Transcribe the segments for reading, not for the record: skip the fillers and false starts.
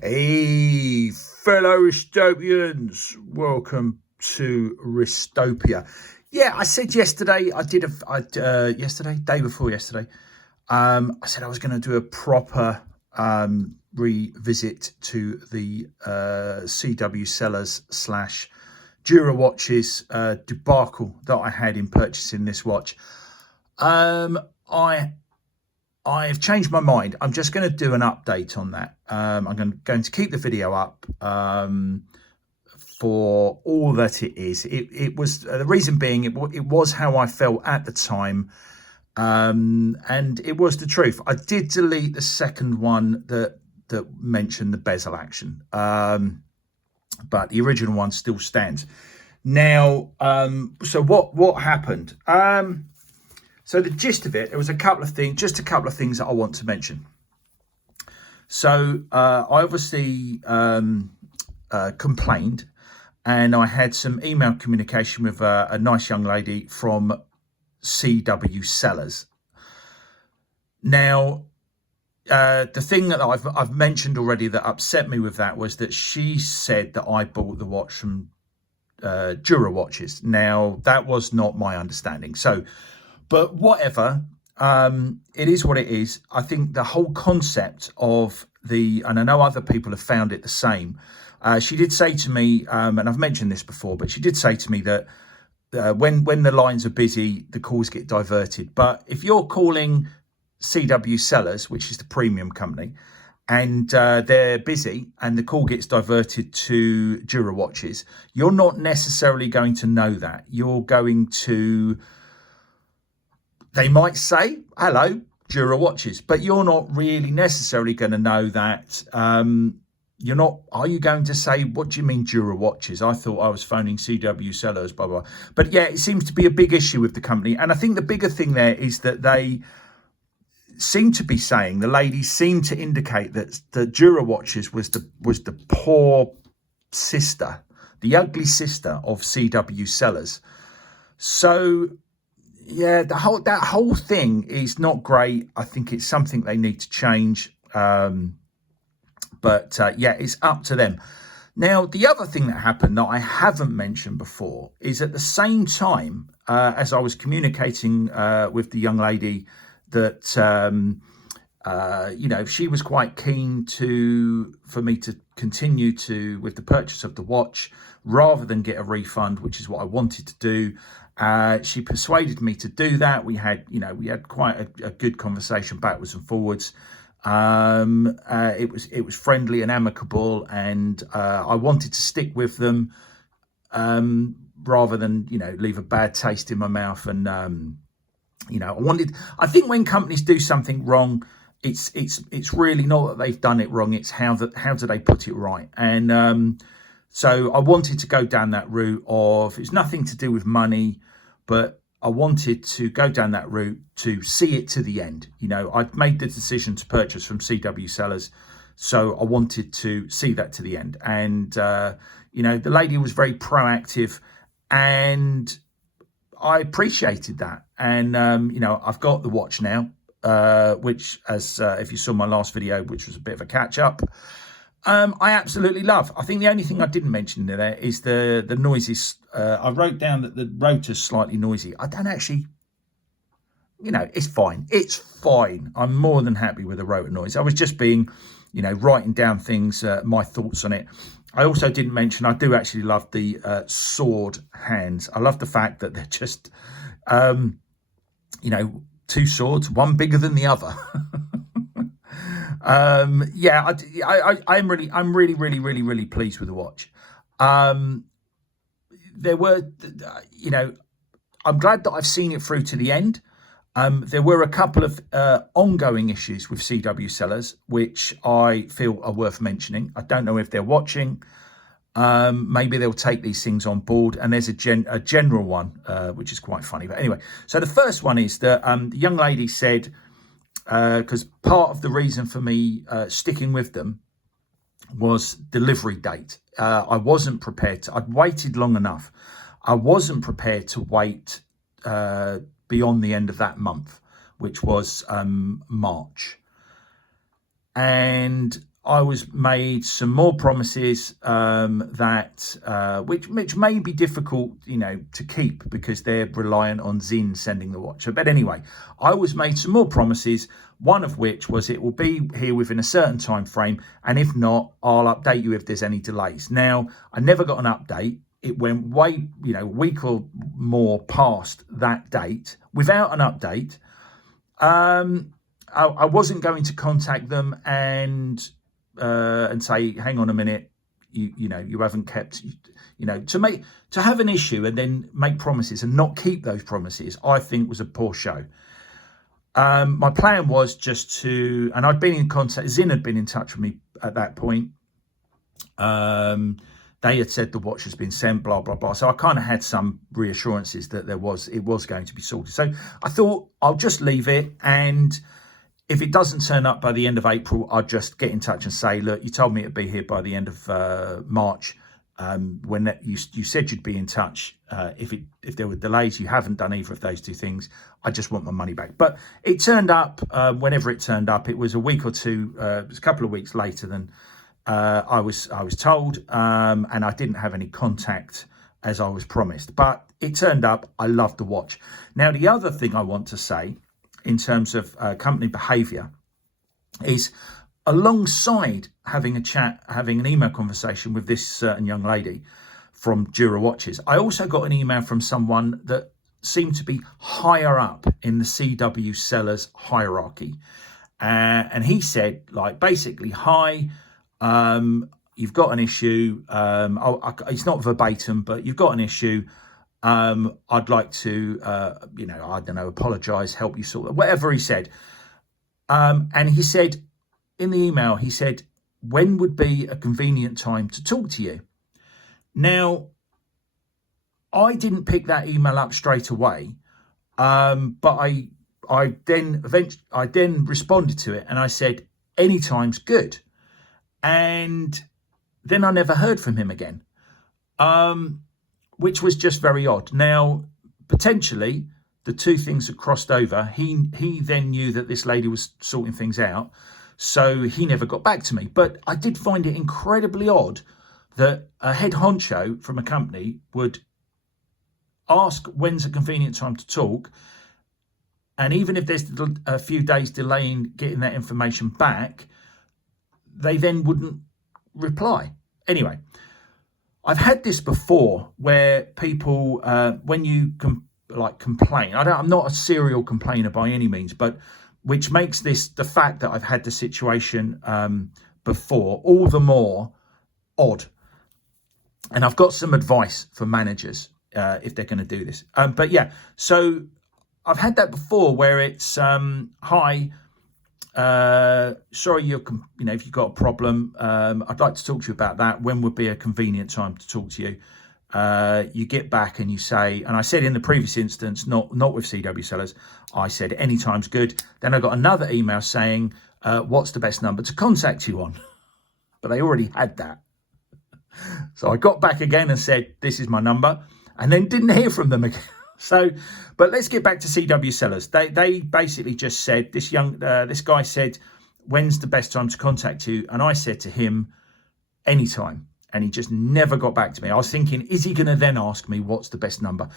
Hey, fellow Ristopians, welcome to Ristopia. Yeah, I said yesterday, day before yesterday, I said I was going to do a proper revisit to the CW Sellors / Jura watches debacle that I had in purchasing this watch. I've changed my mind. I'm just going to do an update on that. I'm going to keep the video up for all that it is. It was the reason being it was how I felt at the time, and it was the truth. I did delete the second one that mentioned the bezel action, but the original one still stands. Now, so what happened? So the gist of it, was a couple of things that I want to mention. So I obviously complained, and I had some email communication with a nice young lady from CW Sellors. Now, the thing that I've mentioned already that upset me with that was that she said that I bought the watch from Jura watches. Now, that was not my understanding. So, but whatever, it is what it is. I think the whole concept of and I know other people have found it the same. She did say to me, and I've mentioned this before, but she did say to me that when the lines are busy, the calls get diverted. But if you're calling CW Sellors, which is the premium company, and they're busy and the call gets diverted to Jura watches, you're not necessarily going to know that. You're going to... They might say, hello, Jura watches, but you're not really necessarily going to know that. You're not, are you going to say, what do you mean Jura watches? I thought I was phoning CW Sellors, blah, blah. But yeah, it seems to be a big issue with the company. And I think the bigger thing there is that they seem to be saying, the ladies seem to indicate that the Jura watches was the poor sister, the ugly sister of CW Sellors. So... yeah, that whole thing is not great. I think it's something they need to change. But yeah, it's up to them. Now, the other thing that happened that I haven't mentioned before is at the same time as I was communicating with the young lady that, she was quite keen for me to continue with the purchase of the watch rather than get a refund, which is what I wanted to do. She persuaded me to do that. We had quite a good conversation backwards and forwards. It was friendly and amicable, and I wanted to stick with them rather than leave a bad taste in my mouth. And I think when companies do something wrong, it's really not that they've done it wrong. It's how do they put it right. And so I wanted to go down that route of, it's nothing to do with money, but I wanted to go down that route to see it to the end. I'd made the decision to purchase from CW Sellors, so I wanted to see that to the end. And, the lady was very proactive, and I appreciated that. And, I've got the watch now, which, as if you saw my last video, which was a bit of a catch-up, I absolutely love. I think the only thing I didn't mention there is the noises. I wrote down that the rotor's slightly noisy. I don't actually, it's fine. It's fine. I'm more than happy with the rotor noise. I was just being, writing down things, my thoughts on it. I also didn't mention, I do actually love the sword hands. I love the fact that they're just, two swords, one bigger than the other. I'm really pleased with the watch. There were, I'm glad that I've seen it through to the end. There were a couple of ongoing issues with CW Sellors, which I feel are worth mentioning. I don't know if they're watching. Maybe they'll take these things on board. And there's a general one, which is quite funny. But anyway, so the first one is that the young lady said, because part of the reason for me sticking with them was delivery date. I wasn't prepared to, I'd waited long enough. I wasn't prepared to wait beyond the end of that month, which was March. And I was made some more promises which may be difficult, to keep because they're reliant on Sinn sending the watch. But anyway, I was made some more promises, one of which was it will be here within a certain time frame, and if not, I'll update you if there's any delays. Now, I never got an update. It went way, a week or more past that date without an update. I wasn't going to contact them and say, hang on a minute, you haven't kept, to have an issue and then make promises and not keep those promises, I think was a poor show. My plan was just to, and I'd been in contact, Sinn had been in touch with me at that point. They had said the watch has been sent, blah, blah, blah. So I kind of had some reassurances that it was going to be sorted. So I thought I'll just leave it. And if it doesn't turn up by the end of April, I'll just get in touch and say, look, you told me it'd be here by the end of March. When you said you'd be in touch. If there were delays, you haven't done either of those two things. I just want my money back. But it turned up whenever it turned up. It was a week or two, it was a couple of weeks later than I was told, and I didn't have any contact as I was promised. But it turned up. I loved the watch. Now, the other thing I want to say in terms of company behaviour is, alongside having an email conversation with this certain young lady from Jura watches, I also got an email from someone that seemed to be higher up in the CW Sellors hierarchy. And he said, basically, hi, you've got an issue. It's not verbatim, but you've got an issue. I'd like to, apologise, help you sort of, whatever he said. And he said, in the email, he said, when would be a convenient time to talk to you? Now, I didn't pick that email up straight away, but I then responded to it and I said, anytime's good. And then I never heard from him again, which was just very odd. Now, potentially, the two things had crossed over. He then knew that this lady was sorting things out, so he never got back to me. But I did find it incredibly odd that a head honcho from a company would ask when's a convenient time to talk, and even if there's a few days delay in getting that information back, they then wouldn't reply. Anyway, I've had this before where people, when you complain, I'm not a serial complainer by any means, but which makes this, the fact that I've had the situation before, all the more odd. And I've got some advice for managers if they're going to do this. But yeah, so I've had that before where it's, hi, sorry, if you've got a problem, I'd like to talk to you about that. When would be a convenient time to talk to you? You get back and you say, and I said in the previous instance, not with CW Sellors, I said anytime's good. Then I got another email saying, what's the best number to contact you on? But they already had that. So I got back again and said, this is my number, and then didn't hear from them again. So, but let's get back to CW Sellors. They basically just said, this guy said, when's the best time to contact you? And I said to him, anytime. And he just never got back to me. I was thinking, is he going to then ask me what's the best number?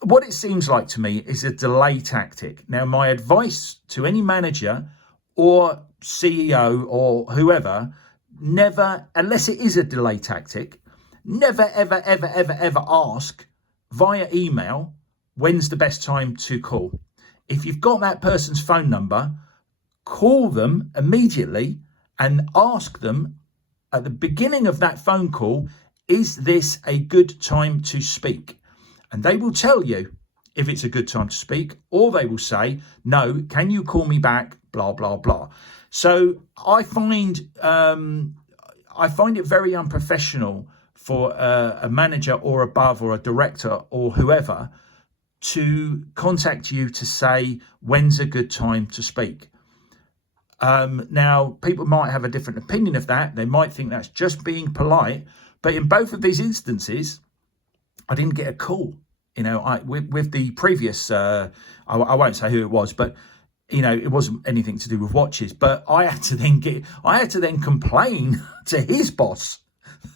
What it seems like to me is a delay tactic. Now, my advice to any manager or CEO or whoever, never, unless it is a delay tactic, never, ever, ever, ever, ever ask via email, when's the best time to call? If you've got that person's phone number, call them immediately and ask them at the beginning of that phone call, is this a good time to speak? And they will tell you if it's a good time to speak, or they will say, no, can you call me back? Blah, blah, blah. So I find it very unprofessional for a manager or above or a director or whoever to contact you to say, when's a good time to speak? Now, people might have a different opinion of that. They might think that's just being polite. But in both of these instances, I didn't get a call. With the previous, I won't say who it was, but it wasn't anything to do with watches, but I had to then complain to his boss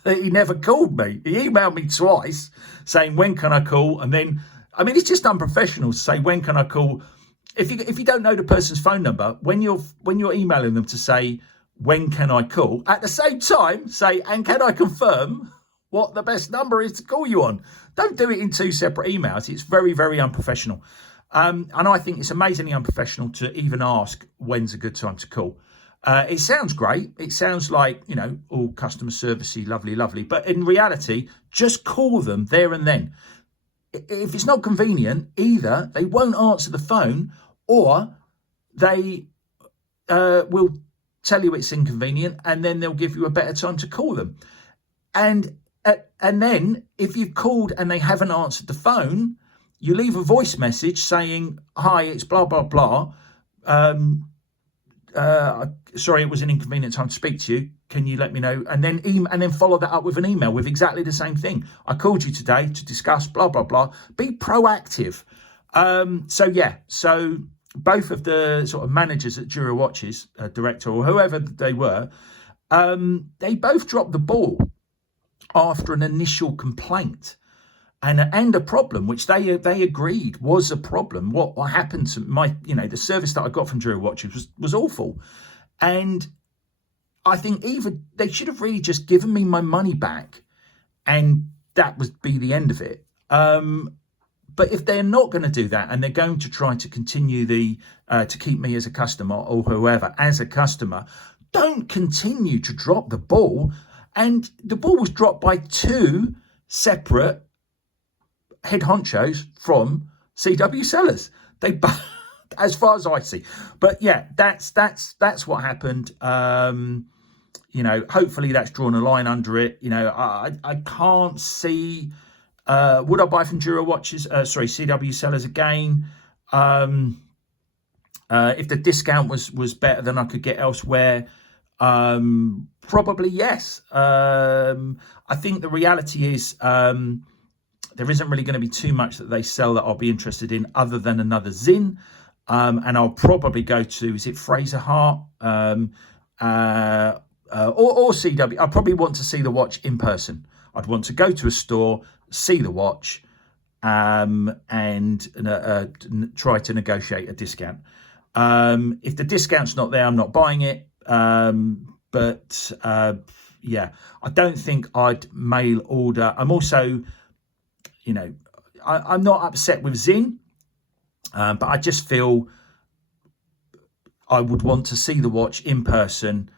that he never called me. He emailed me twice saying, when can I call? And then, it's just unprofessional to say, when can I call? If you don't know the person's phone number, when you're emailing them to say, when can I call? At the same time, say, and can I confirm what the best number is to call you on? Don't do it in two separate emails. It's very, very unprofessional. And I think it's amazingly unprofessional to even ask when's a good time to call. It sounds great. It sounds like, all customer servicey, lovely. But in reality, just call them there and then. If it's not convenient, either they won't answer the phone or they will tell you it's inconvenient and then they'll give you a better time to call them. And then if you've called and they haven't answered the phone, you leave a voice message saying, hi, it's blah, blah, blah. Sorry, it was an inconvenient time to speak to you. Can you let me know? And then follow that up with an email with exactly the same thing. I called you today to discuss blah, blah, blah. Be proactive. So both of the sort of managers at Jura Watches, director or whoever they were, they both dropped the ball after an initial complaint and a problem, which they agreed was a problem. What happened to the service that I got from Jura Watches was awful. And I think even they should have really just given me my money back and that would be the end of it. But if they're not going to do that and they're going to try to continue to keep me as a customer or whoever as a customer, don't continue to drop the ball. And the ball was dropped by two separate head honchos from CW Sellors. They, as far as I see. But yeah, that's what happened. Hopefully that's drawn a line under it. I can't see. Would I buy from Jura Watches? CW Sellors again. If the discount was better than I could get elsewhere, probably yes. I think the reality is there isn't really going to be too much that they sell that I'll be interested in other than another Sinn. And I'll probably go to, is it Fraser Hart? Or CW. I probably want to see the watch in person. I'd want to go to a store, see the watch, and try to negotiate a discount. If the discount's not there, I'm not buying it. I don't think I'd mail order. I'm also, I'm not upset with Sinn, but I just feel I would want to see the watch in person,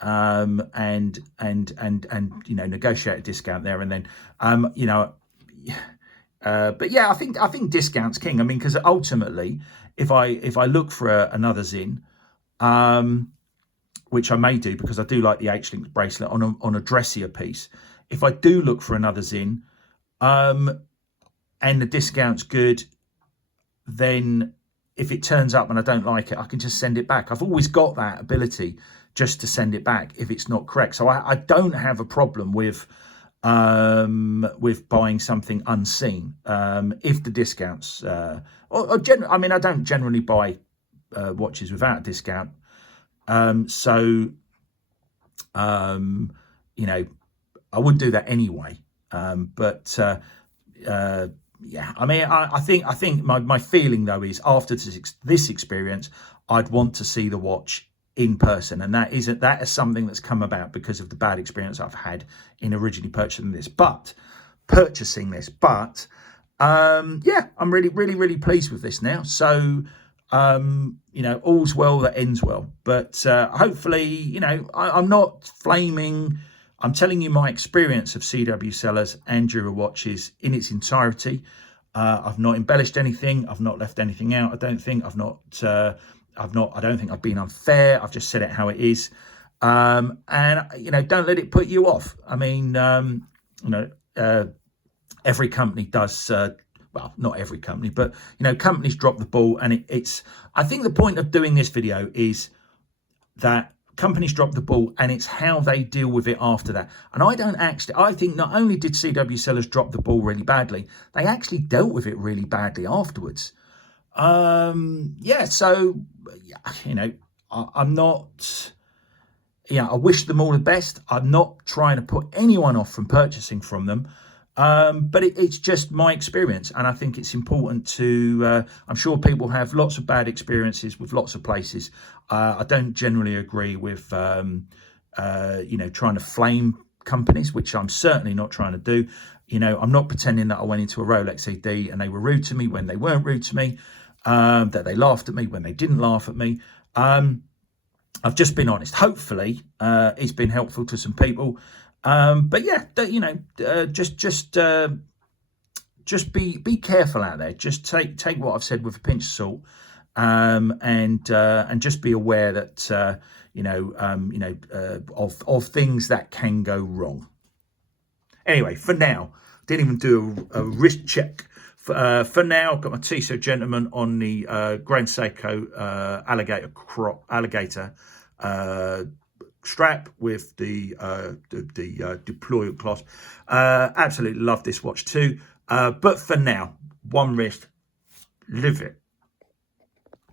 and negotiate a discount there and then, but yeah, I think discount's king. Because ultimately, if I look for another Sinn, which I may do because I do like the H-link bracelet on a dressier piece. If I do look for another Sinn, and the discount's good, then if it turns up and I don't like it, I can just send it back. I've always got that ability just to send it back if it's not correct. So I don't have a problem with buying something unseen if the discounts. I don't generally buy watches without a discount. I wouldn't do that anyway. I think my feeling though is after this experience, I'd want to see the watch in person, and that is something that's come about because of the bad experience I've had in originally purchasing this. But I'm really, really, really pleased with this now. So all's well that ends well. But hopefully, I'm not flaming. I'm telling you my experience of CW Sellors and Jura watches in its entirety. I've not embellished anything. I've not left anything out. I don't think I've been unfair. I've just said it how it is. And don't let it put you off. Every company does, well, not every company, but, companies drop the ball. And I think the point of doing this video is that companies drop the ball and it's how they deal with it after that. And I think not only did CW Sellors drop the ball really badly, they actually dealt with it really badly afterwards. Yeah, so you know, I'm not. Yeah, I wish them all the best. I'm not trying to put anyone off from purchasing from them, but it's just my experience, and I think it's important to. I'm sure people have lots of bad experiences with lots of places. I don't generally agree with, trying to flame companies, which I'm certainly not trying to do. You know, I'm not pretending that I went into a Rolex ED and they were rude to me when they weren't rude to me, that they laughed at me when they didn't laugh at me. I've just been honest. Hopefully, it's been helpful to some people. But yeah, just be careful out there. Just take what I've said with a pinch of salt, and just be aware that of things that can go wrong. Anyway, for now, didn't even do a wrist check. For now, I've got my Tissot Gentleman on the Grand Seiko alligator strap with the deploy clasp. Absolutely love this watch too. But for now, one wrist, live it.